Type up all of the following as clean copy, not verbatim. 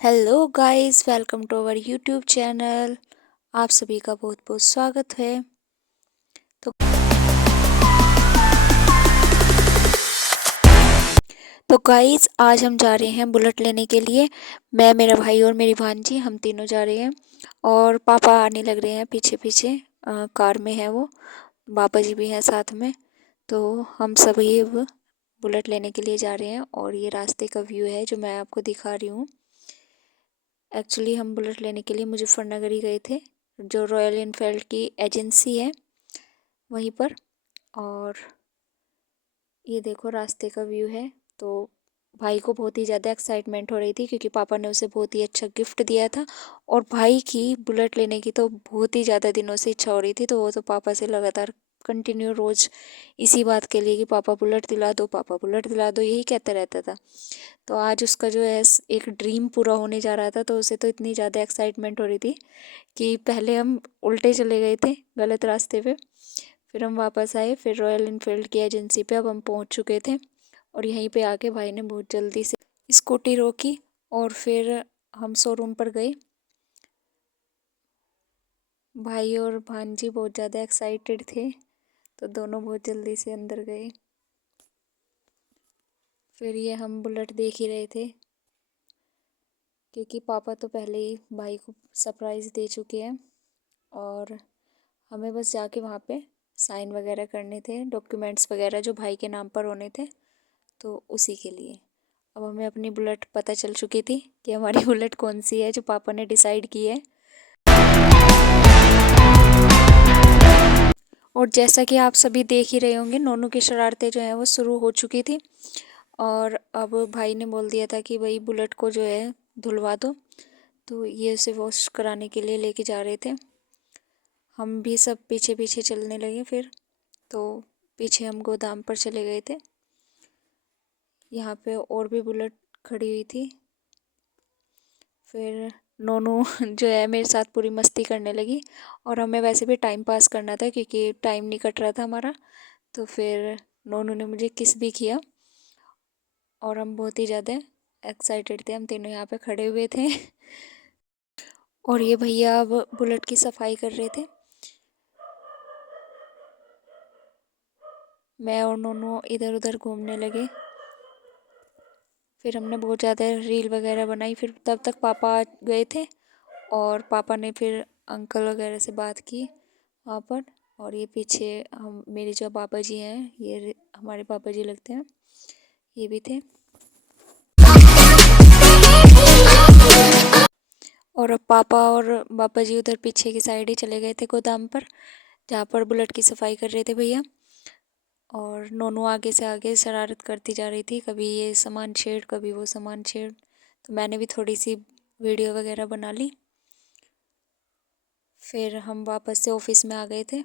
Hello guys, welcome to our YouTube channel. आप सभी का बहुत बहुत स्वागत है। तो तो गाइस, आज हम जा रहे हैं बुलेट लेने के लिए। मैं, मेरा भाई और मेरी भांजी, हम तीनों जा रहे हैं। और पापा आने लग रहे हैं पीछे पीछे। कार में है वो। पापा जी भी हैं साथ में। तो हम सभी अब बुलेट लेने के लिए जा रहे हैं और ये रास्ते का व्यू है जो मैं आपको दिखा रही हूँ। एक्चुअली हम बुलेट लेने के लिए मुजफ्फरनगर ही गए थे, जो रॉयल इनफील्ड की एजेंसी है वहीं पर। और ये देखो रास्ते का व्यू है। तो भाई को बहुत ही ज़्यादा एक्साइटमेंट हो रही थी क्योंकि पापा ने उसे बहुत ही अच्छा गिफ्ट दिया था। और भाई की बुलेट लेने की तो बहुत ही ज़्यादा दिनों से इच्छा हो रही थी, तो वो तो पापा से लगातार कंटिन्यू रोज़ इसी बात के लिए कि पापा बुलेट दिला दो, पापा बुलेट दिला दो, यही कहता रहता था। तो आज उसका जो है एक ड्रीम पूरा होने जा रहा था, तो उसे तो इतनी ज़्यादा एक्साइटमेंट हो रही थी कि पहले हम उल्टे चले गए थे गलत रास्ते पे। फिर हम वापस आए, फिर रॉयल इनफील्ड की एजेंसी पे अब हम पहुंच चुके थे। और यहीं पे आके भाई ने बहुत जल्दी से स्कूटी रोकी और फिर हम शोरूम पर गए। भाई और भांजी बहुत ज़्यादा एक्साइटेड थे, तो दोनों बहुत जल्दी से अंदर गए। फिर ये हम बुलेट देख ही रहे थे क्योंकि पापा तो पहले ही भाई को सरप्राइज़ दे चुके हैं। और हमें बस जाके वहाँ पे साइन वगैरह करने थे, डॉक्यूमेंट्स वगैरह जो भाई के नाम पर होने थे, तो उसी के लिए। अब हमें अपनी बुलेट पता चल चुकी थी कि हमारी बुलेट कौन सी है जो पापा ने डिसाइड की है। और जैसा कि आप सभी देख ही रहे होंगे, नोनू की शरारतें जो हैं वो शुरू हो चुकी थी। और अब भाई ने बोल दिया था कि भाई बुलेट को जो है धुलवा दो, तो ये उसे वॉश कराने के लिए लेके जा रहे थे। हम भी सब पीछे पीछे चलने लगे। फिर तो पीछे हम गोदाम पर चले गए थे। यहाँ पे और भी बुलेट खड़ी हुई थी। फिर नोनू जो है मेरे साथ पूरी मस्ती करने लगी। और हमें वैसे भी टाइम पास करना था क्योंकि टाइम नहीं कट रहा था हमारा। तो फिर नोनू ने मुझे किस भी किया और हम बहुत ही ज़्यादा एक्साइटेड थे। हम तीनों यहाँ पे खड़े हुए थे और ये भैया अब बुलेट की सफाई कर रहे थे। मैं और नोनू इधर उधर घूमने लगे। फिर हमने बहुत ज़्यादा रील वगैरह बनाई। फिर तब तक पापा आ गए थे और पापा ने फिर अंकल वगैरह से बात की वहाँ पर। और ये पीछे हम मेरे जो पापा जी हैं, ये हमारे पापा जी लगते हैं, ये भी थे। और अब पापा और पापा जी उधर पीछे की साइड ही चले गए थे गोदाम पर, जहाँ पर बुलेट की सफाई कर रहे थे भैया। और नोनू आगे से आगे शरारत करती जा रही थी, कभी ये सामान छेड़ कभी वो सामान छेड़। तो मैंने भी थोड़ी सी वीडियो वगैरह बना ली। फिर हम वापस से ऑफिस में आ गए थे।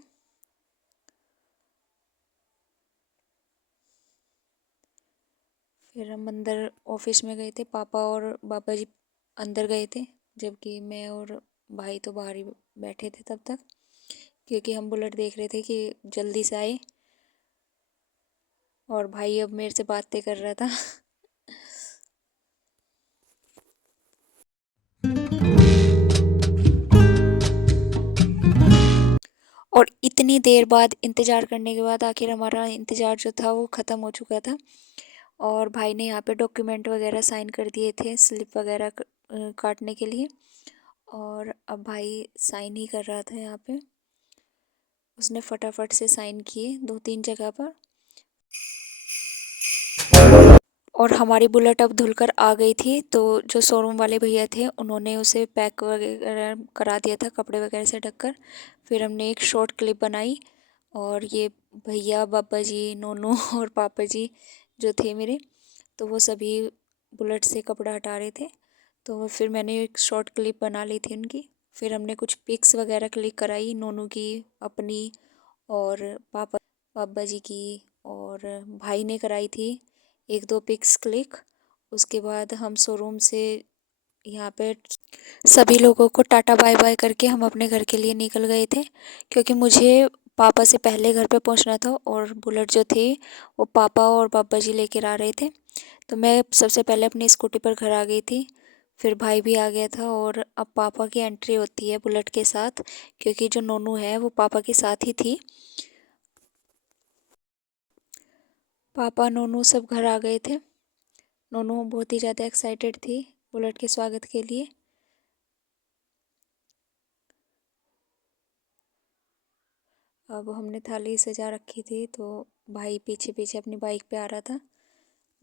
फिर हम अंदर ऑफिस में गए थे, पापा और पापा जी अंदर गए थे, जबकि मैं और भाई तो बाहर ही बैठे थे तब तक, क्योंकि हम बुलेट देख रहे थे कि जल्दी से आए। और भाई अब मेरे से बातें कर रहा था और इतनी देर बाद इंतज़ार करने के बाद आखिर हमारा इंतज़ार जो था वो ख़त्म हो चुका था। और भाई ने यहाँ पे डॉक्यूमेंट वगैरह साइन कर दिए थे, स्लिप वगैरह काटने के लिए। और अब भाई साइन ही कर रहा था यहाँ पे। उसने फटाफट से साइन किए 2-3 जगह पर। और हमारी बुलेट अब धुलकर आ गई थी, तो जो शोरूम वाले भैया थे उन्होंने उसे पैक वगैरह करा दिया था कपड़े वगैरह से ढककर। फिर हमने एक शॉर्ट क्लिप बनाई और ये भैया, पापा जी, नोनू और पापा जी जो थे मेरे, तो वो सभी बुलेट से कपड़ा हटा रहे थे। तो फिर मैंने एक शॉर्ट क्लिप बना ली थी उनकी। फिर हमने कुछ पिक्स वगैरह क्लिक कराई, नोनू की, अपनी, और पापा पापा जी की। और भाई ने कराई थी 1-2 पिक्स क्लिक। उसके बाद हम शोरूम से यहाँ पे सभी लोगों को टाटा बाय बाय करके हम अपने घर के लिए निकल गए थे, क्योंकि मुझे पापा से पहले घर पे पहुँचना था और बुलेट जो थी वो पापा और पापा जी लेकर आ रहे थे। तो मैं सबसे पहले अपनी स्कूटी पर घर आ गई थी। फिर भाई भी आ गया था और अब पापा की एंट्री होती है बुलेट के साथ, क्योंकि जो नोनू है वो पापा के साथ ही थी। पापा नोनू सब घर आ गए थे। नोनू बहुत ही ज़्यादा एक्साइटेड थी बुलेट के स्वागत के लिए। अब हमने थाली सजा रखी थी तो भाई पीछे पीछे अपनी बाइक पे आ रहा था।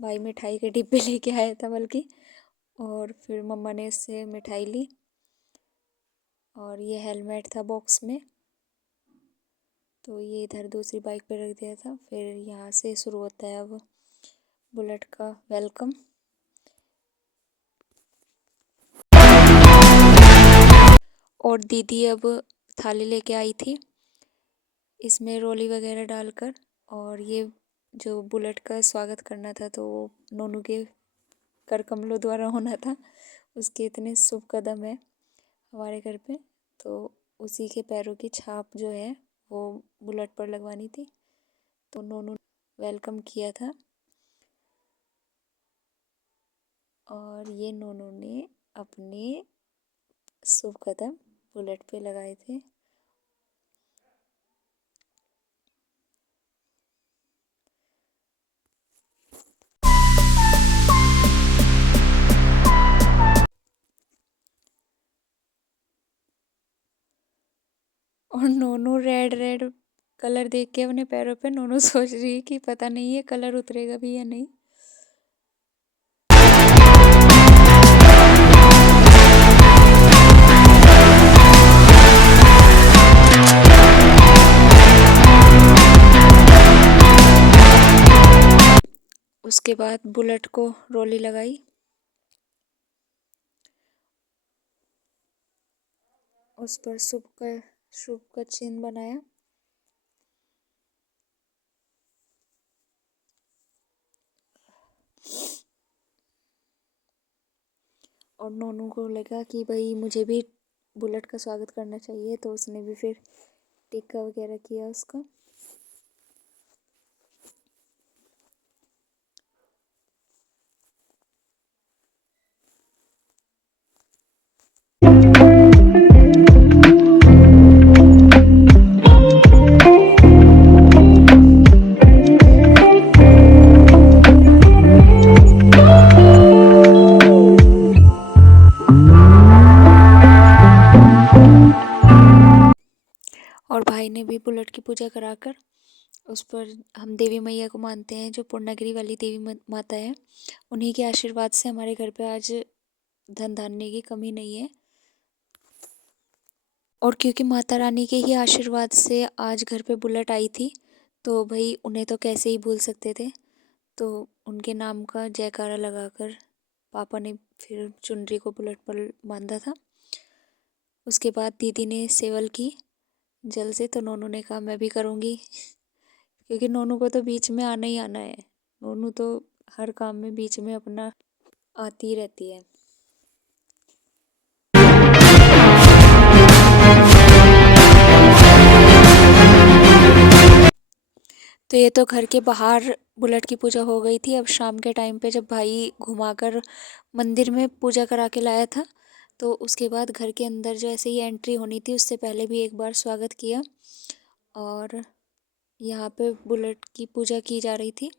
भाई मिठाई के डिब्बे लेके आया था बल्कि, और फिर मम्मा ने उससे मिठाई ली और ये हेलमेट था बॉक्स में, तो ये इधर दूसरी बाइक पे रख दिया था। फिर यहाँ से शुरू होता है अब बुलेट का वेलकम। और दीदी अब थाली लेके आई थी, इसमें रोली वगैरह डालकर, और ये जो बुलेट का स्वागत करना था तो वो नोनू के कर कमलों द्वारा होना था। उसके इतने शुभ कदम है हमारे घर पे, तो उसी के पैरों की छाप जो है वो बुलेट पर लगवानी थी, तो नोनू वेलकम किया था। और ये नोनू ने अपने शुभ कदम बुलेट पे लगाए थे। और नोनू रेड रेड कलर देख के अपने पैरों पे नोनू सोच रही है कि पता नहीं ये कलर उतरेगा भी या नहीं। उसके बाद बुलेट को रोली लगाई, उस पर शुभ का चिन्ह बनाया। और नोनू को लगा कि भाई मुझे भी बुलेट का स्वागत करना चाहिए, तो उसने भी फिर टिक्का वगैरह किया उसका। और भाई ने भी बुलेट की पूजा कराकर उस पर, हम देवी मैया को मानते हैं जो पूर्णागिरि वाली देवी माता है, उन्हीं के आशीर्वाद से हमारे घर पे आज धन धान्य की कमी नहीं है। और क्योंकि माता रानी के ही आशीर्वाद से आज घर पे बुलेट आई थी, तो भाई उन्हें तो कैसे ही भूल सकते थे। तो उनके नाम का जयकारा लगाकर पापा ने फिर चुनरी को बुलेट पर बांधा था। उसके बाद दीदी ने सेवल की जल से, तो नोनू ने कहा मैं भी करूँगी, क्योंकि नोनू को तो बीच में आना ही आना है। नोनू तो हर काम में बीच में अपना आती रहती है। तो ये तो घर के बाहर बुलेट की पूजा हो गई थी। अब शाम के टाइम पे जब भाई घुमाकर मंदिर में पूजा करा के लाया था, तो उसके बाद घर के अंदर जैसे ही एंट्री होनी थी उससे पहले भी एक बार स्वागत किया, और यहाँ पे बुलेट की पूजा की जा रही थी।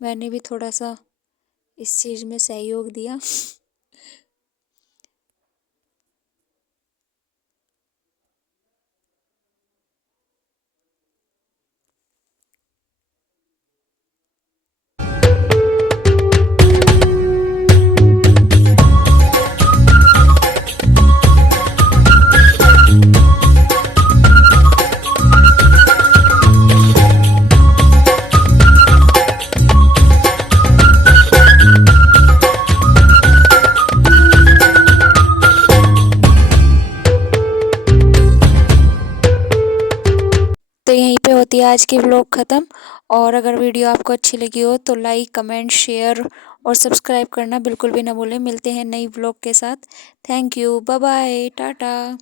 मैंने भी थोड़ा सा इस चीज़ में सहयोग दिया। तो यहीं पे होती है आज की व्लॉग ख़त्म। और अगर वीडियो आपको अच्छी लगी हो तो लाइक, कमेंट, शेयर और सब्सक्राइब करना बिल्कुल भी ना भूलें। मिलते हैं नई व्लॉग के साथ। Thank you, bye bye, Tata.